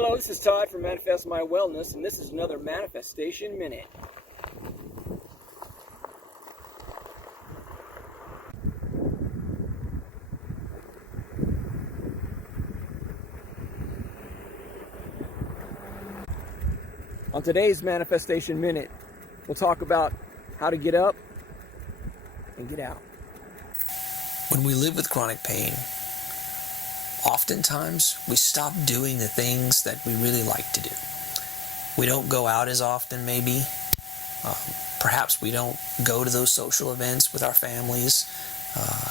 Hello, this is Todd from Manifest My Wellness, and this is another Manifestation Minute. On today's Manifestation Minute, we'll talk about how to get up and get out. When we live with chronic pain, oftentimes we stop doing the things that we really like to do. We don't go out as often, maybe. Perhaps we don't go to those social events with our families.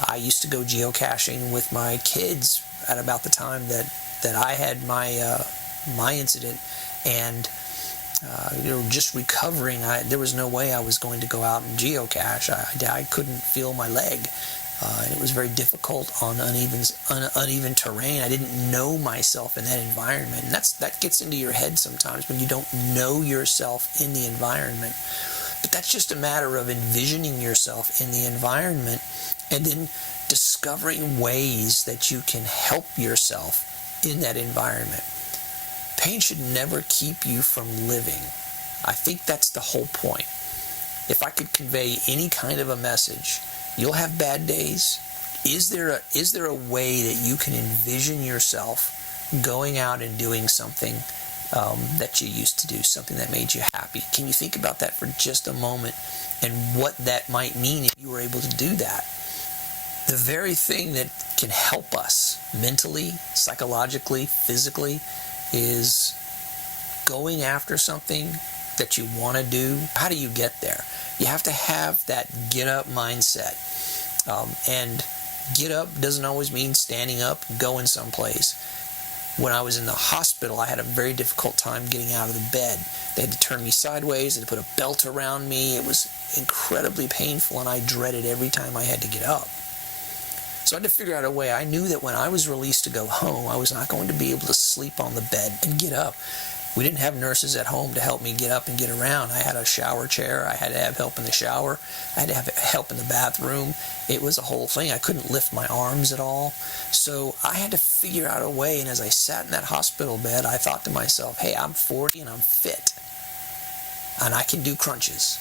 I used to go geocaching with my kids at about the time that I had my incident, and just recovering. There was no way I was going to go out and geocache. I couldn't feel my leg. And it was very difficult on uneven terrain. I didn't know myself in that environment. And that gets into your head sometimes when you don't know yourself in the environment. But that's just a matter of envisioning yourself in the environment and then discovering ways that you can help yourself in that environment. Pain should never keep you from living. I think that's the whole point. If I could convey any kind of a message, you'll have bad days. Is there a way that you can envision yourself going out and doing something that you used to do, something that made you happy? Can you think about that for just a moment and what that might mean if you were able to do that? The very thing that can help us mentally, psychologically, physically is going after something that you want to do. How do you get there? You have to have that get up mindset. And get up doesn't always mean standing up, going someplace. When I was in the hospital, I had a very difficult time getting out of the bed. They had to turn me sideways, they had to put a belt around me. It was incredibly painful, and I dreaded every time I had to get up. So I had to figure out a way. I knew that when I was released to go home, I was not going to be able to sleep on the bed and get up. We didn't have nurses at home to help me get up and get around. I had a shower chair. I had to have help in the shower. I had to have help in the bathroom. It was a whole thing. I couldn't lift my arms at all. So I had to figure out a way. And as I sat in that hospital bed, I thought to myself, hey, I'm 40 and I'm fit. And I can do crunches.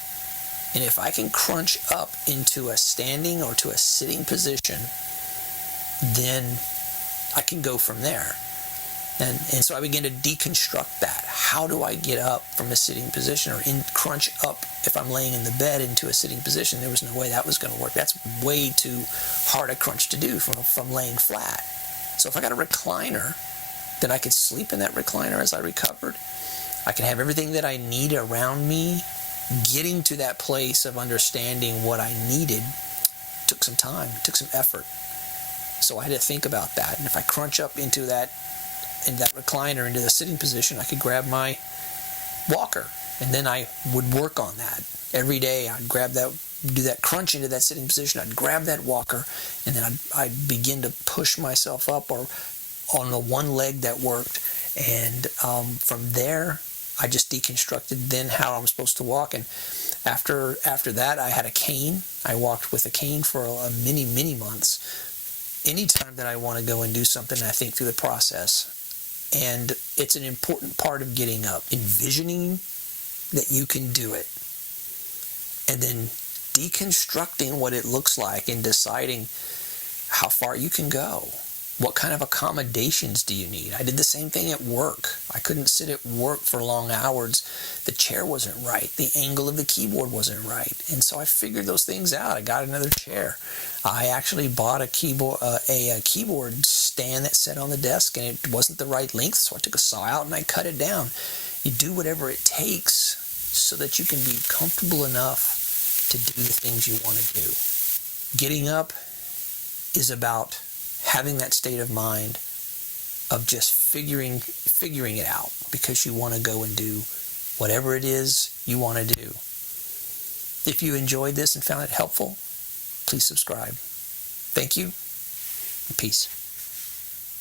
And if I can crunch up into a standing or to a sitting position, then I can go from there. And so I began to deconstruct that. How do I get up from a sitting position or crunch up if I'm laying in the bed into a sitting position? There was no way that was going to work. That's way too hard a crunch to do from laying flat. So if I got a recliner, then I could sleep in that recliner as I recovered. I could have everything that I need around me. Getting to that place of understanding what I needed took some time, took some effort. So I had to think about that. And if I crunch up into that recliner, into the sitting position, I could grab my walker, and then I would work on that. Every day I'd grab that, do that crunch into that sitting position, I'd grab that walker, and then I'd begin to push myself up or on the one leg that worked. And from there, I just deconstructed then how I'm supposed to walk. And after that, I had a cane. I walked with a cane for many months. Anytime that I want to go and do something, I think through the process. And it's an important part of getting up, envisioning that you can do it, and then deconstructing what it looks like and deciding how far you can go. What kind of accommodations do you need? I did the same thing at work. I couldn't sit at work for long hours. The chair wasn't right. The angle of the keyboard wasn't right. And so I figured those things out. I got another chair. I actually bought a keyboard stand that sat on the desk, and it wasn't the right length, so I took a saw out and I cut it down. You do whatever it takes so that you can be comfortable enough to do the things you want to do. Getting up is about having that state of mind of just figuring it out, because you want to go and do whatever it is you want to do. If you enjoyed this and found it helpful, please subscribe. Thank you, and peace.